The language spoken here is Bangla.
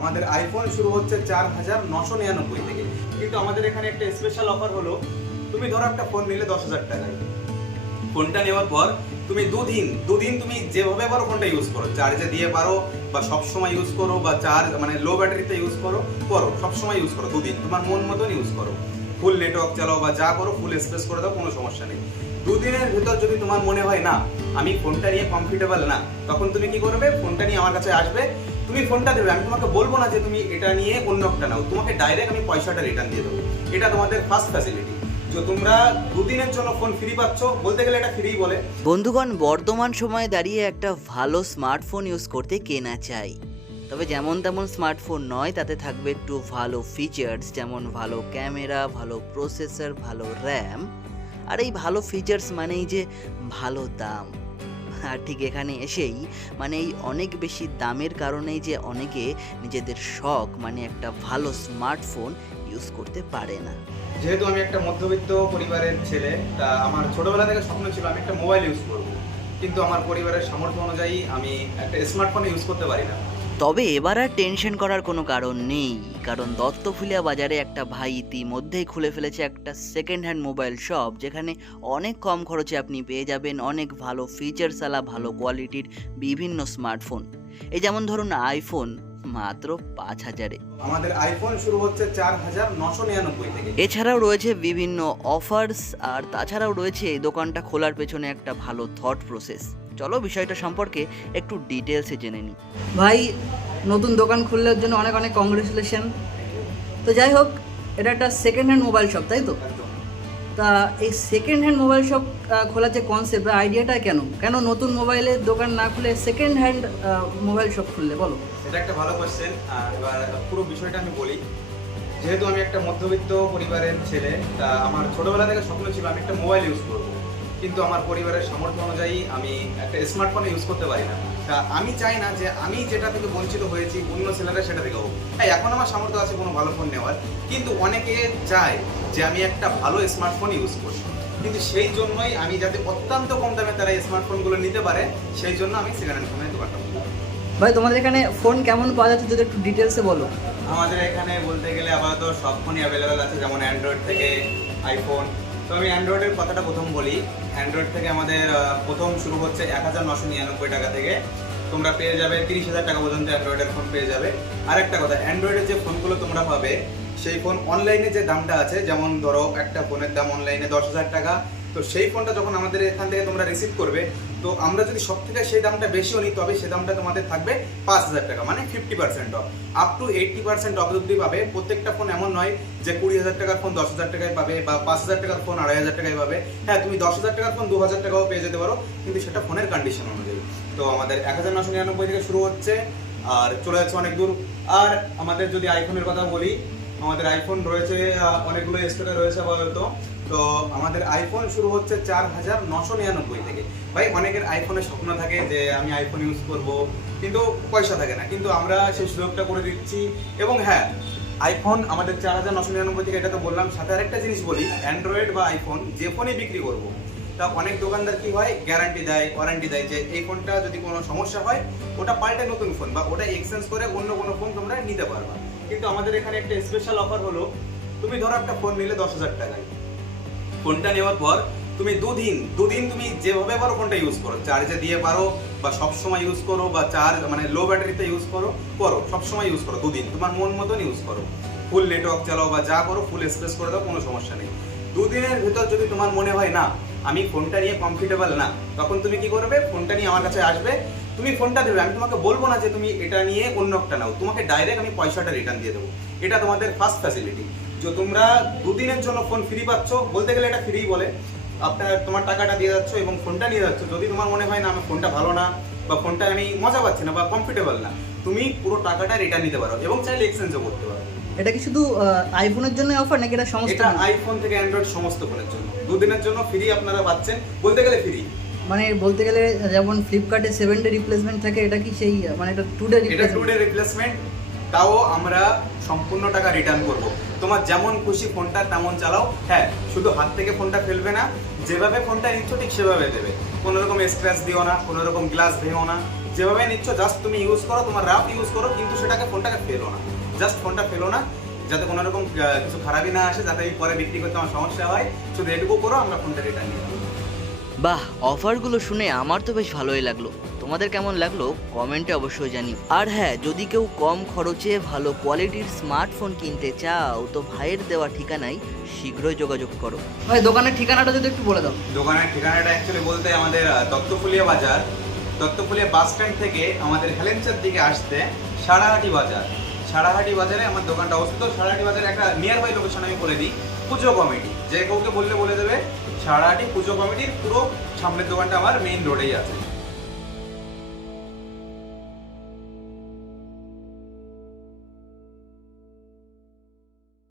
আমাদের আইফোন শুরু হচ্ছে 4,999 থেকে। কিন্তু আমাদের এখানে একটা স্পেশাল অফার হলো, তুমি ধরো একটা ফোন নিলে 10,000 টাকায়। ফোনটা নেওয়ার পর তুমি দুদিন তুমি যেভাবে পারো ফোনটা ইউজ করো, চার্জে দিয়ে পারো বা সব সময় ইউজ করো, বা চার্জ মানে লো ব্যাটারিতে ইউজ করো সব সময় ইউজ করো, দুদিন তোমার মন মতন ইউজ করো, ফুল নেটওয়ার্ক চালাও বা যা করো, ফুল স্পেস করে দাও, কোনো সমস্যা নেই। দুদিনের ভিতর যদি তোমার মনে হয় না আমি ফোনটা নিয়ে কমফোর্টেবল না, তখন তুমি কি করবে, ফোনটা নিয়ে আমার কাছে আসবে, তুমি ফোনটা দেবে, আমি তোমাকে বলবো না যে তুমি এটা নিয়ে অন্য একটা নাও, তোমাকে ডাইরেক্ট আমি পয়সাটা রিটার্ন দিয়ে দেবো। এটা তোমাদের ফার্স্ট ফ্যাসিলিটি। তো তোমরা দুদিনের জন্য ফোন ফ্রি পাচ্ছ, বলতে গেলে এটা ফ্রি বলে। বন্ধুগণ, বর্তমান সময়ে দাঁড়িয়ে একটা ভালো স্মার্টফোন ইউজ করতে কে না চাই, তবে যেমন তেমন স্মার্টফোন নয়, তাতে থাকবে একটু ভালো ফিচার্স, যেমন ভালো ক্যামেরা, ভালো প্রসেসর, ভালো র্যাম। আর এই ভালো ফিচার্স মানেই যে ভালো দাম। আর ঠিক এখানে এসেই মানে এই অনেক বেশি দামের কারণেই যে অনেকে নিজেদের শখ মানে একটা ভালো স্মার্টফোন ইউজ করতে পারে না। যেহেতু আমি একটা মধ্যবিত্ত পরিবারের ছেলে, তা আমার ছোটবেলা থেকে স্বপ্ন ছিল আমি একটা মোবাইল ইউজ করব, কিন্তু আমার পরিবারের সামর্থ্য অনুযায়ী আমি একটা স্মার্টফোন ইউজ করতে পারি না। তবে এবার আর টেনশন করার কোনো কারণ নেই, কারণ দত্তফুলিয়া বাজারে একটা ভাই ইতিমধ্যেই খুলে ফেলেছে একটা সেকেন্ড হ্যান্ড মোবাইল শপ, যেখানে অনেক কম খরচে আপনি পেয়ে যাবেন অনেক ভালো ফিচারসওয়ালা ভালো কোয়ালিটির বিভিন্ন স্মার্টফোন। এই যেমন ধরুন আইফোন মাত্র 5,000-এ। আমাদের আইফোন শুরু হচ্ছে 4,999 থেকে। এছাড়াও রয়েছে বিভিন্ন অফার্স, আর তাছাড়াও রয়েছে এই দোকানটা খোলার পেছনে একটা ভালো থট প্রসেস। চলো বিষয়টা সম্পর্কে একটু ডিটেলসে জেনে নিই। ভাই, নতুন দোকান খুললের জন্য অনেক অনেক কংগ্রেচুলেশন। তো যাই হোক, এটা একটা সেকেন্ড হ্যান্ড মোবাইল শপ, তাই তো? তা এই সেকেন্ড হ্যান্ড মোবাইল শপ খোলার যে কনসেপ্ট বা আইডিয়াটা কেন নতুন মোবাইলের দোকান না খুলে সেকেন্ড হ্যান্ড মোবাইল শপ খুললে, বলো? এটা একটা ভালো কোয়েশ্চেন। এবার পুরো বিষয়টা আমি বলি। যেহেতু আমি একটা মধ্যবিত্ত পরিবারের ছেলে, তা আমার ছোটবেলা থেকে স্বপ্ন ছিল আমি একটা মোবাইল ইউজ করব, কিন্তু আমার পরিবারের সামর্থ্য অনুযায়ী আমি একটা স্মার্টফোন ইউজ করতে পারি না। তা আমি চাই না যে আমি যেটা থেকে বঞ্চিত হয়েছি অন্য ছেলেরা সেটা থেকে হোক। তাই এখন আমার সামর্থ্য আছে কোনো ভালো ফোন নেওয়ার, কিন্তু অনেকে চায় যে আমি একটা ভালো স্মার্টফোন ইউজ করি, কিন্তু সেই জন্যই আমি যাতে অত্যন্ত কম দামে তারা স্মার্টফোনগুলো নিতে পারে, সেই জন্য আমি সেকেন্ড হ্যান্ড ফোনের দোকানটা খুলি। ভাই, তোমাদের এখানে ফোন কেমন পাওয়া যাচ্ছে যদি একটু ডিটেলসে বলো। আমাদের এখানে বলতে গেলে আপাতত সব ফোনই অ্যাভেলেবেল আছে, যেমন অ্যান্ড্রয়েড থেকে আইফোন। তো আমি অ্যান্ড্রয়েডের কথাটা প্রথম বলি। অ্যান্ড্রয়েড থেকে আমাদের প্রথম শুরু হচ্ছে 1,999 টাকা থেকে, তোমরা পেয়ে যাবে 30,000 টাকা পর্যন্ত অ্যান্ড্রয়েডের ফোন পেয়ে যাবে। আর একটা কথা, অ্যান্ড্রয়েডের যে ফোনগুলো তোমরা পাবে সেই ফোন অনলাইনে যে দামটা আছে, যেমন ধরো একটা ফোনের দাম অনলাইনে 10,000 টাকা, তো সেই ফোনটা যখন আমাদের এখান থেকে তোমরা রিসিভ করবে, তো আমরা যদি সব থেকে সেই দামটা বেশিও নিই, তবে সেই দামটা তোমাদের থাকবে 5,000 টাকা, মানে 50% অফ। আপ টু 80% অফ অব্দি পাবে। প্রত্যেকটা ফোন এমন নয় যে 20,000 টাকার ফোন 10,000 টাকায় পাবে, বা 5,000 টাকার ফোন 2,500 টাকায় পাবে। হ্যাঁ, তুমি 10,000 টাকার ফোন 2,000 টাকাও পেয়ে যেতে পারো, কিন্তু সেটা ফোনের কন্ডিশন অনুযায়ী। তো আমাদের 1,999 থেকে শুরু হচ্ছে, আর চলে যাচ্ছে অনেক দূর। আর আমাদের যদি আইফোনের কথা বলি, আমাদের আইফোন রয়েছে অনেকগুলো স্টোরে রয়েছে আপাতত। তো আমাদের আইফোন শুরু হচ্ছে 4,999 থেকে। ভাই, অনেকের আইফোনের স্বপ্ন থাকে যে আমি আইফোন ইউজ করব, কিন্তু পয়সা থাকে না, কিন্তু আমরা সেই সুযোগটা করে দিচ্ছি। এবং হ্যাঁ, আইফোন আমাদের 4,999 থেকে, এটা তো বললাম। সাথে আরেকটা জিনিস বলি, অ্যান্ড্রয়েড বা আইফোন যে ফোনই বিক্রি করব, তা অনেক দোকানদার কি হয়, গ্যারান্টি দেয়, ওয়ারেন্টি দেয় যে এই ফোনটা যদি কোনো সমস্যা হয় ওটা পাল্টে নতুন ফোন বা ওটা এক্সচেঞ্জ করে অন্য কোনো ফোন তোমরা নিতে পারবা। কিন্তু আমাদের এখানে একটা স্পেশাল অফার হলো, তুমি ধরো একটা ফোন নিলে 10,000 টাকায়। ফোনটা নেওয়ার পর তুমি দুদিন তুমি যেভাবে পারো ফোনটা ইউজ করো, চার্জে দিয়ে পারো বা সব সময় ইউজ করো, বা চার্জ মানে লো ব্যাটারিতে ইউজ করো সব সময় ইউজ করো, দুদিন তোমার মন মতন ইউজ করো, ফুল নেটওয়ার্ক চালাও বা যা করো, ফুল স্পেস করে দাও, কোনো সমস্যা নেই। দুদিনের ভিতর যদি তোমার মনে হয় না আমি ফোনটা নিয়ে কমফোর্টেবল না, তখন তুমি কি করবে, ফোনটা নিয়ে আমার কাছে আসবে, তুমি ফোনটা দেবে, আমি তোমাকে বলবো না যে তুমি এটা নিয়ে অন্য একটা নাও, তোমাকে ডাইরেক্ট আমি পয়সাটা রিটার্ন দিয়ে দেবো। এটা তোমাদের ফার্স্ট ফ্যাসিলিটি। যে তোমরা দুদিনের জন্য ফোন ফ্রি পাচ্ছ, বলতে গেলে এটা ফ্রি বলে। তোমার টাকাটা দিয়ে যাচ্ছ এবং ফোনটা নিয়ে যাচ্ছ। যদি তোমার মনে হয় না আমার ফোনটা ভালো না, বা ফোনটা আমি মজা পাচ্ছি না বা কমফোর্টেবল না, তুমি পুরো টাকাটা রিটার্ন নিতে পারো এবং চাইলে এক্সচেঞ্জও করতে পারো। এটা কি শুধু আইফোনের জন্য অফার নাকি এটা সমস্ত? এটা আইফোন থেকে অ্যান্ড্রয়েড সমস্ত ফোনের জন্য দুদিনের জন্য ফ্রি আপনারা পাচ্ছেন, বলতে গেলে ফ্রি। মানে বলতে গেলে যেমন ফ্লিপকার্টে 7 ডে রিপ্লেসমেন্ট থাকে, এটা কি সেই মানে এটা 2 ডে এটা 2 ডে রিপ্লেসমেন্ট, তাও আমরা সম্পূর্ণ টাকা রিটার্ন করব। তোমার যেমন খুশি ফোনটা তেমন চালাও। হ্যাঁ, শুধু হাত থেকে ফোনটা ফেলবে না, যেভাবে ফোনটা নিচ্ছ ঠিক সেভাবে দেবে। কোনো রকম স্ক্র্যাচ দিও না, কোনো রকম গ্লাস ভেঙো না, যেভাবে নিচ্ছ জাস্ট তুমি ইউজ করো, তোমার রাফ ইউজ করো, কিন্তু ফোনটাকে ফেলো না, জাস্ট ফোনটা ফেলো না, যাতে কোনো রকম কিছু খারাপই না আসে, যাতে পরে বিক্রি করতে আমার সমস্যা হয়, শুধু এটুকু করো, আমরা ফোনটা রিটার্ন নিয়ে যাবো। বাহ, অফারগুলো শুনে আমার তো বেশ ভালোই লাগলো। তোমাদের কেমন লাগলো কমেন্টে অবশ্যই জানিও। আর হ্যাঁ, যদি কেউ কম খরচে ভালো কোয়ালিটির স্মার্টফোন কিনতে চাও তো ভাইয়ের দেওয়া ঠিকানায় শীঘ্রই যোগাযোগ করো। ভাই দোকানের ঠিকানাটা যদি একটু বলে দাও। দোকানের ঠিকানাটা অ্যাকচুয়ালি বলতে আমাদের দত্তফুলিয়া বাজার, দত্তফুলিয়া বাস স্ট্যান্ড থেকে আমাদের হেলেঞ্চার দিকে আসতে সারাহাটি বাজার, সারাহাটি বাজারে আমার দোকানটা অবস্থিত। সারাহাটি বাজারে একটা নিয়ার বাই লোকেশন আমি বলে দিই, পুজো কমিটি, যে কাউকে বললে বলে দেবে, সারাহাটি পুজো কমিটির পুরো সামনের দোকানটা আমার মেইন রোডেই আছে।